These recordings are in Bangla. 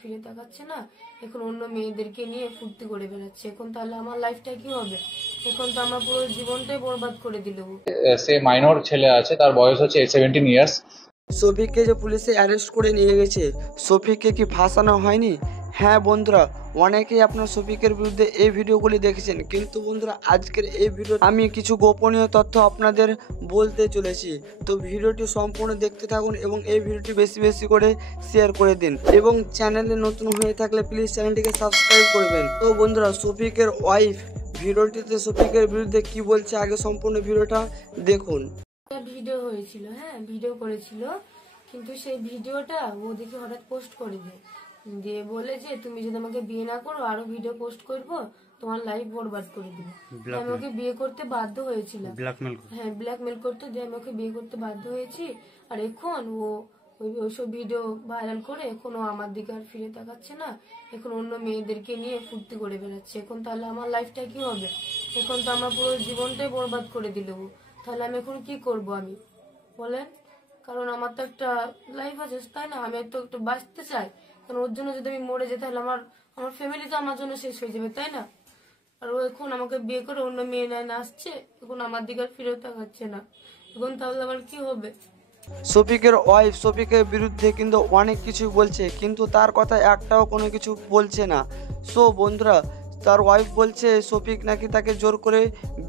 ফিরে তাকাচ্ছে না, এখন অন্য মেয়েদেরকে নিয়ে ফুর্তি করে বেড়াচ্ছে। এখন তাহলে আমার লাইফটা কি হবে? এখন তো আমার পুরো জীবনটাই বরবাদ করে দিল। সে মাইনর ছেলে আছে, তার বয়স হচ্ছে 17 ইয়ার্স। শফিককে যে পুলিশে অ্যারেস্ট করে নিয়ে গেছে, শফিককে কি ফাঁসানো হয়নি? হ্যাঁ বন্ধুরা, অনেকেই আপনার শফিকের বিরুদ্ধে এই ভিডিওগুলি দেখেছেন, কিন্তু বন্ধুরা আজকের এই ভিডিও আমি কিছু গোপনীয় তথ্য আপনাদের বলতে চলেছি। তো ভিডিওটি সম্পূর্ণ দেখতে থাকুন এবং এই ভিডিওটি বেশি বেশি করে শেয়ার করে দিন এবং চ্যানেলে নতুন হয়ে থাকলে প্লিজ চ্যানেলটিকে সাবস্ক্রাইব করবেন। তো বন্ধুরা, শফিকের ওয়াইফ ভিডিওটিতে শফিকের বিরুদ্ধে কি বলছে আগে সম্পূর্ণ ভিডিওটা দেখুন। ভিডিও হয়েছিল, হ্যাঁ ভিডিও করেছিল, কিন্তু সেই ভিডিওটা ও দেখে হঠাৎ পোস্ট করে দিয়ে বলে যে তুমি যদি আমাকে বিয়ে না করো আরো ভিডিও পোস্ট করবো, তোমার লাইফ বরবাদ করে দিবে। আমি ওকে বিয়ে করতে বাধ্য হয়েছিলাম, হ্যাঁ ব্ল্যাকমেল করতে, দিয়ে আমি ওকে বিয়ে করতে বাধ্য হয়েছি। আর এখন ও ওইসব ভিডিও ভাইরাল করে এখন ও আমার দিকে আর ফিরে তাকাচ্ছে না, এখন অন্য মেয়েদেরকে নিয়ে ফুর্তি করে বেড়াচ্ছে। এখন তাহলে আমার লাইফটা কি হবে? এখন তো আমার পুরো জীবনটাই বরবাদ করে দিল। তাহলে আমি এখন কি করব আমি বলেন? কারণ আমার তো একটা লাইফ আছে, তাই না? আমি তো একটু বাঁচতে চাই, কারণ ওর জন্য যদি আমি মরে যাই তাহলে আমার ফ্যামিলি তো আমার জন্য শেষ হয়ে যাবে, তাই না? আর ও এখন আমাকে বিয়ে করে অন্য মেয়ে নেয় আসছে, এখন আমার দিকে আর ফিরে তাকাচ্ছে না, এখন তাহলে আমার কি হবে? শফিকের ওয়াইফ শফিকের বিরুদ্ধে কিন্তু অনেক কিছু বলছে, কিন্তু তার কথা একটাও কোনো কিছু বলছে না। সো বন্ধুরা, তার ওয়াইফ বলছে শফিক নাকি তাকে জোর করে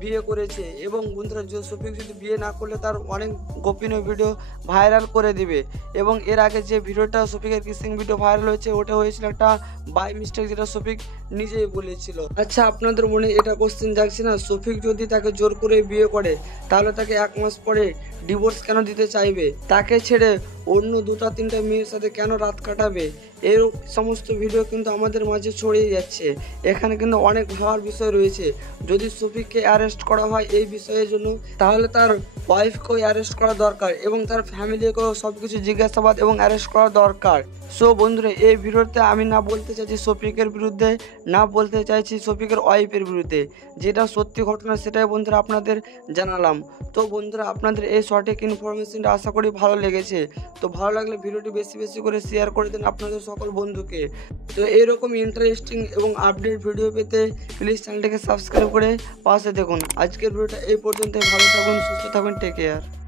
বিয়ে করেছে, এবং বন্ধুরা শফিক যদি বিয়ে না করলে তার অনেক গোপনীয় ভিডিও ভাইরাল করে দিবে। এবং এর আগে যে ভিডিওটা শফিকের কিসিং ভিডিও ভাইরাল হয়েছে, ওটা হয়েছিল একটা বাই মিস্টেক, যেটা শফিক নিজেই বলেছিল। আচ্ছা, আপনাদের মনে এটা কোশ্চেন জাগছে না, শফিক যদি তাকে জোর করে বিয়ে করে তাহলে তাকে 1 মাস পরে ডিভোর্স কেন দিতে চাইবে? তাকে ছেড়ে অন্য 2-3টা মেয়ের সাথে কেন রাত কাটাবে? এর সমস্ত ভিডিও কিন্তু আমাদের মাঝে ছড়িয়ে যাচ্ছে। এখানে কিন্তু অনেক ভাবার বিষয় রয়েছে। যদি শফিককে অ্যারেস্ট করা হয় এই বিষয়ের জন্য, তাহলে তার ওয়াইফকেও অ্যারেস্ট করা দরকার এবং তার ফ্যামিলিকেও সব কিছু জিজ্ঞাসাবাদ এবং অ্যারেস্ট করা দরকার। সো বন্ধুরা, এই ভিডিওতে আমি না বলতে চাইছি শফিকের বিরুদ্ধে, না বলতে চাইছি শফিকের ওয়াইফের বিরুদ্ধে। যেটা সত্যি ঘটনা সেটাই বন্ধুরা আপনাদের জানালাম। তো বন্ধুরা, আপনাদের এই সঠিক ইনফরমেশনটা আশা করি ভালো লেগেছে। তো ভালো লাগলে ভিডিওটি বেশি বেশি করে শেয়ার করে দিন আপনাদের সকল বন্ধুকে। তো এরকম ইন্টারেস্টিং এবং আপডেট ভিডিও পেতে প্লিজ চ্যানেলটিকে সাবস্ক্রাইব করে পাশে দেখুন। আজকের ভিডিওটা এই পর্যন্ত। ভালো থাকুন, সুস্থ থাকুন, টেক কেয়ার।